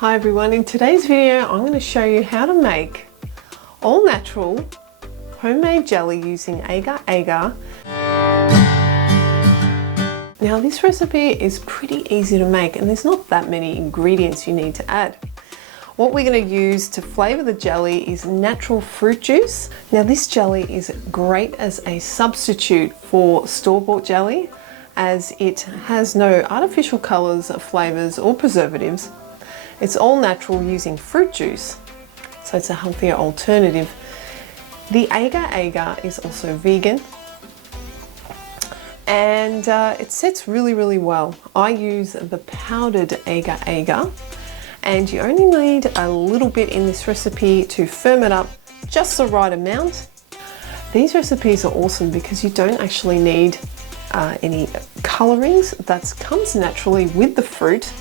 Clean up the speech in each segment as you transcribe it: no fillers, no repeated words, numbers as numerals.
Hi everyone, in today's video I'm going to show you how to make all natural homemade jelly using agar. Now this recipe is pretty easy to make and there's not that many ingredients you need to add. What we're going to use to flavour the jelly is natural fruit juice. Now this jelly is great as a substitute for store-bought jelly as it has no artificial colours, flavours or preservatives. It's all natural using fruit juice, so it's a healthier alternative. The agar is also vegan and it sets really well. I use the powdered agar and you only need a little bit in this recipe to firm it up just the right amount. These recipes are awesome because you don't actually need any colorings. That comes naturally with the fruit.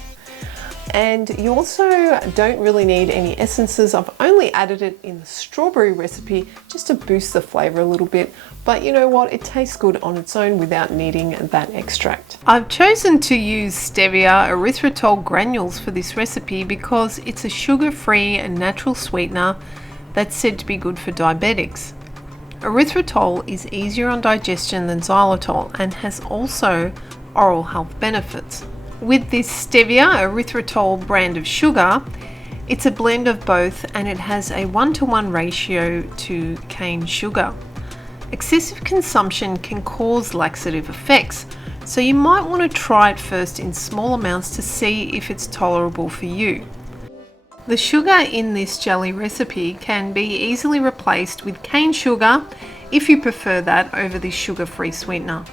And you also don't really need any essences. I've only added it in the strawberry recipe just to boost the flavour a little bit. But you know what? It tastes good on its own without needing that extract. I've chosen to use stevia erythritol granules for this recipe because it's a sugar-free and natural sweetener that's said to be good for diabetics. Erythritol is easier on digestion than xylitol and has also oral health benefits. With this stevia erythritol brand of sugar, it's a blend of both and it has a 1:1 ratio to cane sugar. Excessive consumption can cause laxative effects, so you might want to try it first in small amounts to see if it's tolerable for you. The sugar in this jelly recipe can be easily replaced with cane sugar if you prefer that over this sugar-free sweetener.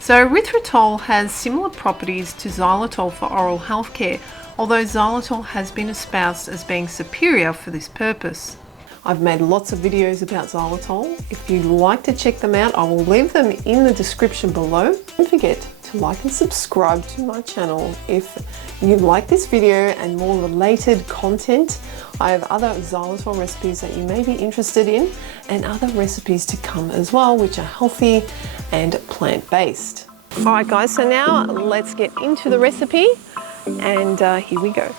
So erythritol has similar properties to xylitol for oral health care, although xylitol has been espoused as being superior for this purpose. I've made lots of videos about xylitol. If you'd like to check them out, I will leave them in the description below. Don't forget to like and subscribe to my channel if you like this video and more related content. I have other xylitol recipes that you may be interested in and other recipes to come as well, which are healthy and plant-based. All right guys, so now let's get into the recipe and here we go.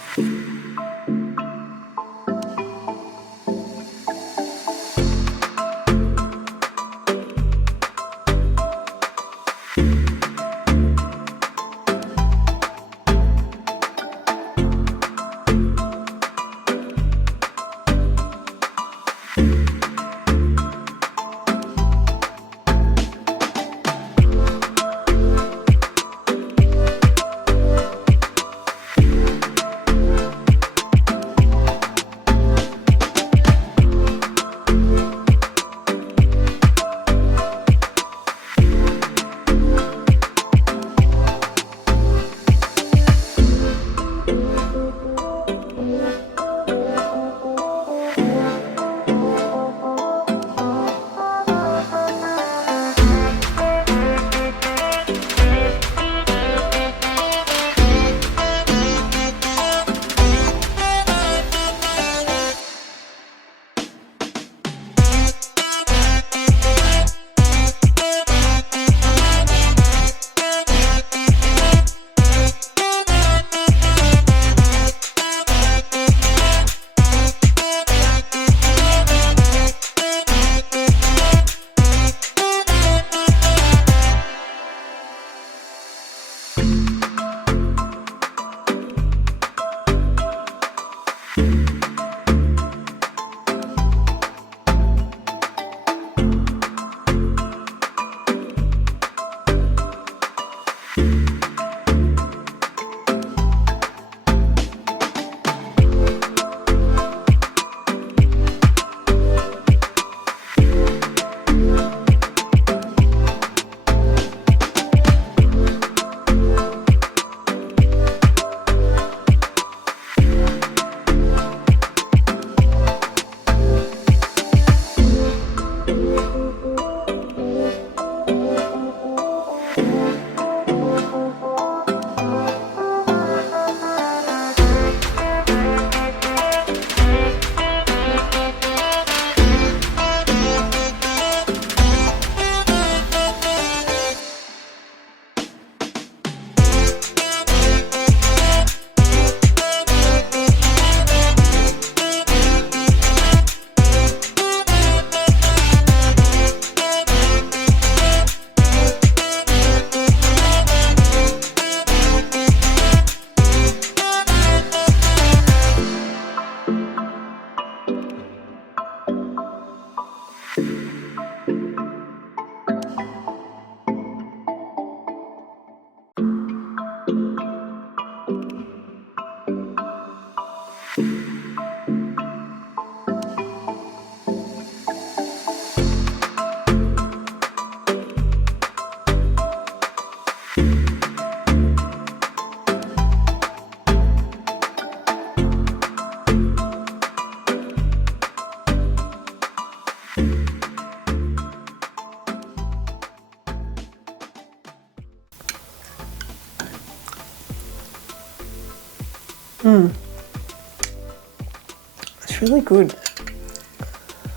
It's really good.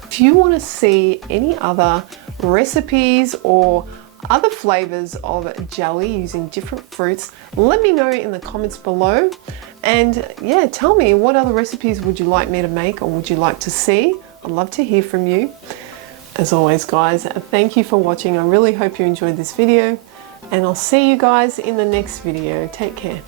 If you want to see any other recipes or other flavors of jelly using different fruits, let me know in the comments below. And yeah, tell me, what other recipes would you like me to make or would you like to see? I'd love to hear from you. As always, guys, thank you for watching. I really hope you enjoyed this video, and I'll see you guys in the next video. Take care.